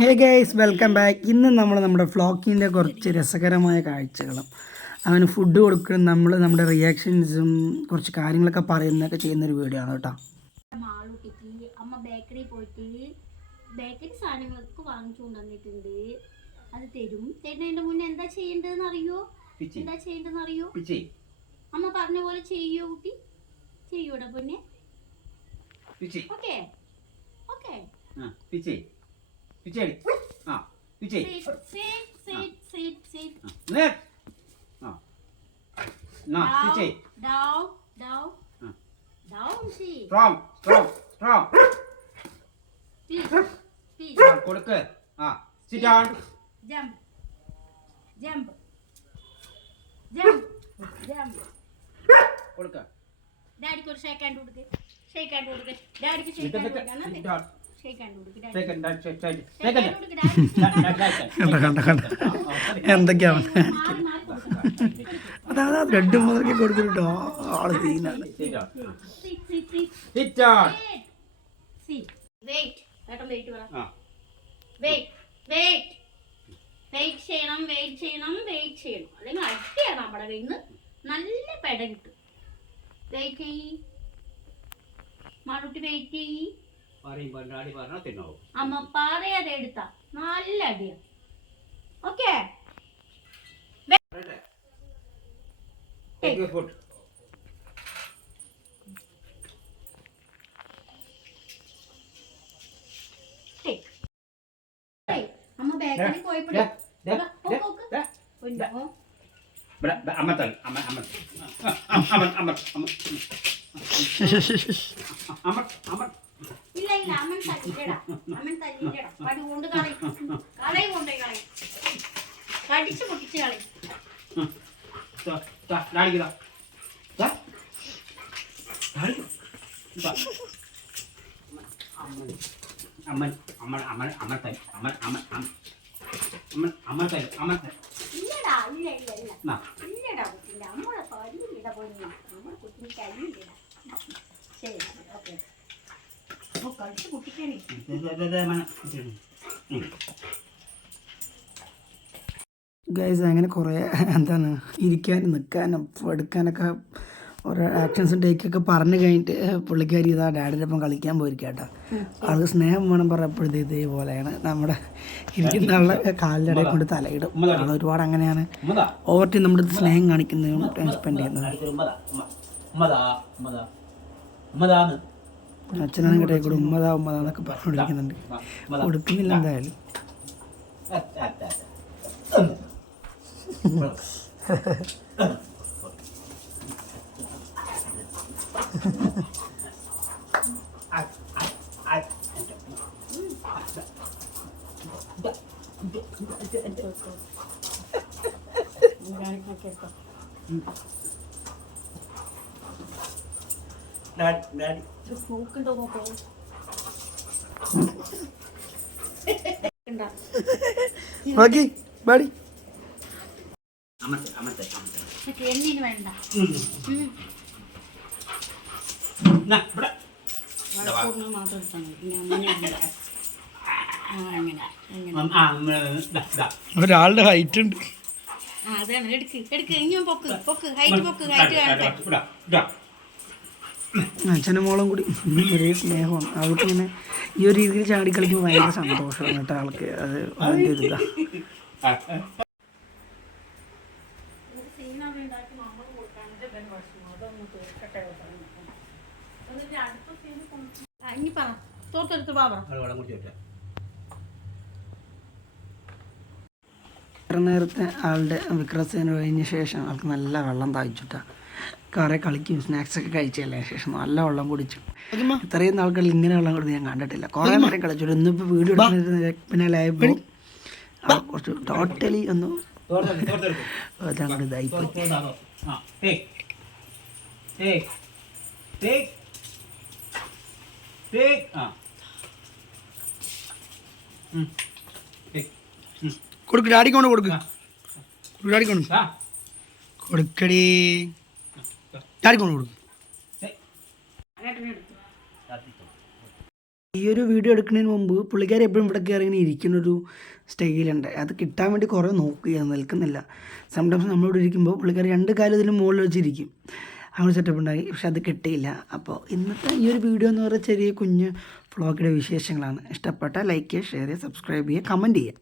Hey guys welcome back. ഇന്ന് നമ്മൾ നമ്മുടെ ഫ്ലോക്കിൻ്റെ കുറച്ച് രസകരമായ കാഴ്ചകളും അവന് ഫുഡ് കൊടുക്കുന്ന നമ്മുടെ റിയാക്ഷൻസും കുറച്ച് കാര്യങ്ങളൊക്കെ പറയുന്നതൊക്കെ ചെയ്യുന്നൊരു വീഡിയോ ആണ് കേട്ടോ. മാളൂട്ടിക്ക് അമ്മ ബേക്കറി പോയിട്ട് ബേക്കറി സാധനങ്ങളൊക്കെ വാങ്ങിച്ചു കൊണ്ടുവന്നിട്ടുണ്ട്. അത് തരുന്നതിന്റെ മുന്നേ എന്താ ചെയ്യേണ്ടതെന്ന് അറിയോ? അമ്മ പറഞ്ഞ പോലെ ചെയ്യോ കുട്ടി? ചെയ്യൂടാ പൊന്നെ? Okay okay. കൊടുക്ക്. Sit down. Jump. Jump. Jump. Jump. കൊടുക്ക. ഡാഡിക്ക് ഒരു ഷേക്ക് ഹാൻഡ് കൊടുക്ക്. ഷേക്ക് ഹാൻഡ് കൊടുക്ക്. ഡാഡിക്ക് ഷേക്ക് ഹാൻഡ് കൊടുക്കണം. ഷേക്ക് ഹാൻഡ് കൊടുക്ക്. എന്തൊക്കെയാണ് അതാ ബ്രെഡ് മുതലൊക്കെ കൊടുത്തിട്ടോ ആള് ചെയ്യുന്നതാണ്. വെയിറ്റ് ചെയ്യണം അല്ലെങ്കിൽ അടിയാണ് നമ്മുടെ കയ്യിൽ നിന്ന് നല്ല പെട കിട്ടും. വെയിറ്റ് ചെയ്യ് മാളൂട്ടി, വെയിറ്റ് ചെയ്യ്. അമ്മ പറയാതെ എടുത്ത നല്ല അടിയാ. ഓക്കെ അമ്മ ബാഗിൽ പോയപ്പോഴേ ഇല്ല അമ്മൻ തല്ലില്ലടാ. പടി കൊണ്ട് കളയും കൊണ്ടേ കളയും. കടിച്ചു പൊട്ടിച്ച് കളയും. ഇല്ലടാ ഇല്ലടാ കുട്ടിന്റെ നമ്മളെ പല്ലിട പോയി നമ്മുടെ കുട്ടിന് കഴിയില്ലടാ. ശരി ഓക്കെ. കടിച്ചു പൊട്ടിക്കണേ. ഗൈസ് അങ്ങനെ കുറേ എന്താണ് ഇരിക്കാനും നിൽക്കാനും എടുക്കാനൊക്കെ ഓരോ ആക്ഷൻസും ടേക്കൊക്കെ പറഞ്ഞു കഴിഞ്ഞിട്ട് പുള്ളിക്കാരി ഇതാ ഡാഡിയുടെ ഒപ്പം കളിക്കാൻ പോയിരിക്കുക കേട്ടോ. ആൾക്ക് സ്നേഹം വേണം പറയുമ്പോഴത്തേ ഇതേപോലെയാണ് നമ്മുടെ ഇരിക്കുന്ന ആളുടെ കാലിൻ്റെ ഇടയിൽ കൊണ്ട് തലയിടും. ആൾ ഒരുപാട് അങ്ങനെയാണ് ഓവർ ടൈം നമ്മുടെ സ്നേഹം കാണിക്കുന്നതും ടൈം സ്പെൻഡ് ചെയ്യുന്നത്. അച്ഛനാണ് ഇടയിൽ കൂടെ ഉമ്മതാന്നൊക്കെ പറഞ്ഞുകൊണ്ടിരിക്കുന്നുണ്ട്. കൊടുക്കുന്നില്ല എന്തായാലും. ബാക്കി ബാടി എണ്ണീന് വേണ്ട. മാത്രം എടുത്താൽ ഒരാളുടെ ഹൈറ്റ് ഉണ്ട്. അതാണ് എടുക്ക് ഇനിയും പൊക്ക് ഹൈറ്റ് കാണട്ടെ. അച്ഛനും മോളും കൂടി ഒരേ സ്നേഹമാണ്. അവൾക്ക് ഇങ്ങനെ ഈ ഒരു രീതിയിൽ ചാടി കളിക്കുമ്പോൾ ഭയങ്കര സന്തോഷമാണ് കേട്ടോ ആൾക്ക്. അത് അതിൻ്റെ ഒരു ഇതാ. നേരത്തെ ആളുടെ വിക്രസേന കഴിഞ്ഞ ശേഷം ആൾക്ക് നല്ല വെള്ളം താഴ്ച്ചിട്ടാ കുറേ കളിക്കും സ്നാക്സൊക്കെ കഴിച്ചല്ലേ ശേഷം നല്ല വെള്ളം കുടിച്ചു. ഇത്രയും നാൾക്കൾ ഇങ്ങനെ വെള്ളം കൊടുത്ത് ഞാൻ കണ്ടിട്ടില്ല. കുറേ നേരം കളിച്ചിട്ട് ഇന്നിപ്പോൾ വീഡിയോ എടുക്കുന്നത് പിന്നെ ലൈവ് കുറച്ച് ടോട്ടലി ഒന്ന് അതങ്ങോട്ട് ഇതായിപ്പോയി. കൊടുക്ക് ഡാഡിക്ക് കൊണ്ട് കൊടുക്കടി ഡാഡിക്ക് കൊണ്ട് കൊടുക്കും. ഈ ഒരു വീഡിയോ എടുക്കുന്നതിന് മുമ്പ് പുള്ളിക്കാരി എപ്പോഴും ഇവിടെ കയറി ഇങ്ങനെ ഇരിക്കുന്നൊരു സ്റ്റൈലുണ്ട്. അത് കിട്ടാൻ വേണ്ടി കുറേ നോക്കുക, നിൽക്കുന്നില്ല. സംടൈംസ് നമ്മളിവിടെ ഇരിക്കുമ്പോൾ പുള്ളിക്കാരി 2 കാലും ഇതിന് മുകളിൽ വെച്ചിരിക്കും. അങ്ങനെ സെറ്റപ്പ് ഉണ്ടായി, പക്ഷെ അത് കിട്ടിയില്ല. അപ്പോൾ ഇന്നത്തെ ഈ ഒരു വീഡിയോ എന്ന് പറയുന്നത് ചെറിയ കുഞ്ഞ് വ്ളോഗിൻ്റെ വിശേഷങ്ങളാണ്. ഇഷ്ടപ്പെട്ട ലൈക്ക് ചെയ്യുക, ഷെയർ ചെയ്യുക, സബ്സ്ക്രൈബ് ചെയ്യുക, കമൻറ്റ് ചെയ്യുക.